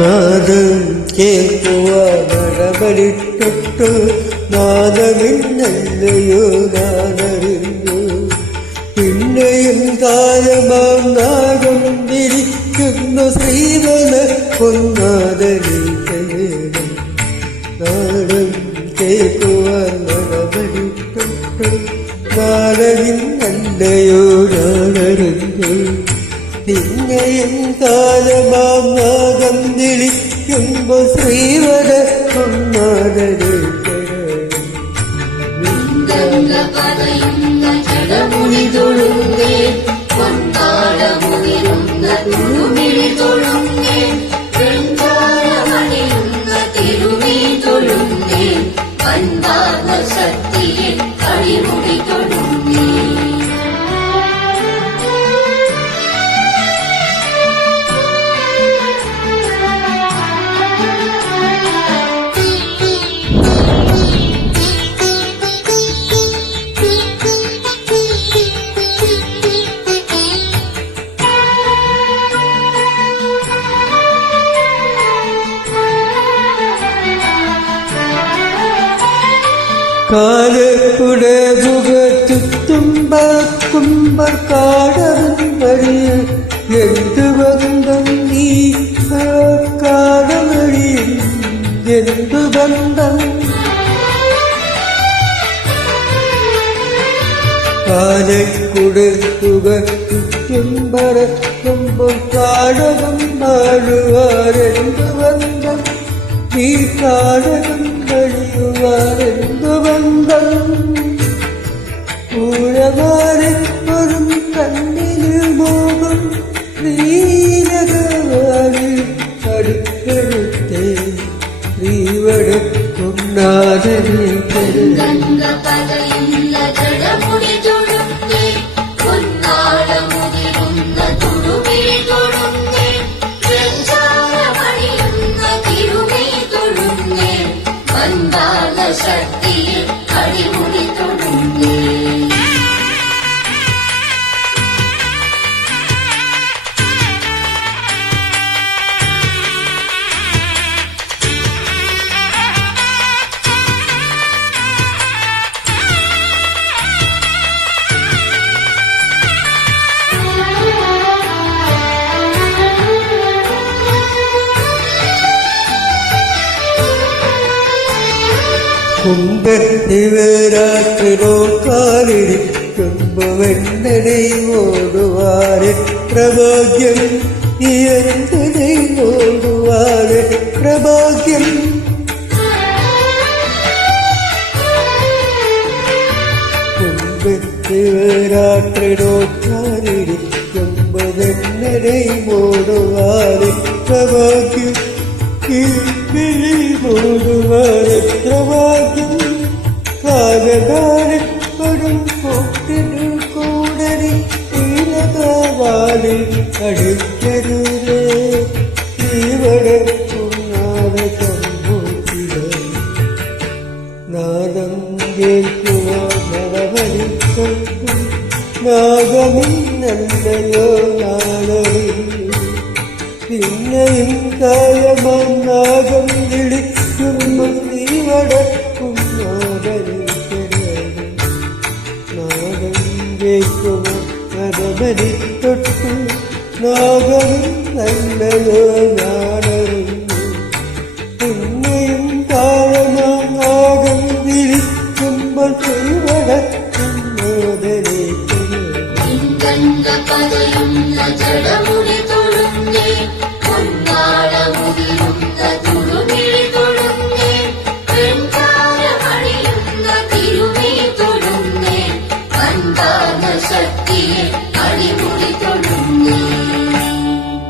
നാദം കേൾക്കുവാനടമലിട്ടു നാദമിന്നല്ലയോ നാദറിഞ്ഞു. പിന്നെയും കാലമാം നാദം ഇരിക്കുന്നു ശ്രീവന പൊന്നാദരിക്കണം. നാദം കേൾക്കുവാനടമലിട്ടു നാദമിന്നല്ലയോ നാദറിഞ്ഞു. പിന്നെയും കാലമാം നാദം വിളിക്കുമ്പോ ശ്രീവര ശക്തിയെ അടിമുടി തൊടുന്നേ. കാലക്കുടെ കുമ്പക്കാടവൻ വഴിയ എന്തു ബന്ധം നീ കാടവഴിയിൽ എന്തു ബന്ധം. കാലക്കുടെ കുമ്പക്കാടവൻ വാഴുവാരെന്തു ബന്ധം നീ കാടകം കഴിയുവാരെന്തു ബന്ധം. പൂരമാരെപ്പോഴും കണ്ണിന് മോഹം നീലകവാലിൽ അടുക്കടുത്തേ ശ്രീവടക്കും നാദനെ ശക്തിയെ അടിമുടി തൊടുന്നേ. കുംഭത്തിവരാത്രിരോ കാലിരിക്കുമ്പോ വെണ്ണനെ ഓടുവാരെ പ്രഭാഗ്യം ഇയന്തനെ ഓടുവാരെ പ്രഭാഗ്യം. കുംഭത്തിവരാത്രിരോ കാലിരിക്കുമ്പോ വെണ്ണനെ ഓടുവാരെ പ്രഭാഗ്യം ോടുവാരത്രവാക്യം. കാലകാലപ്പെടും പൊട്ടിനു കൂടരി തീരകാവാലിൽ അടിക്കരുതേ തീവടക്കും നാദസംഭൂതിക. നാദം കേൾക്കുവാനവലിക്കും നാഗമിന്നല്ലയോ നാദറിഞ്ഞു. പിന്നെയും കാലമാം നാഗം വിളിക്കുന്നു ശ്രീവടക്കും നാദരിക്കണം. നാദം കേൾക്കുവാനവലിട്ടു നാഗമിന്നല്ലയോ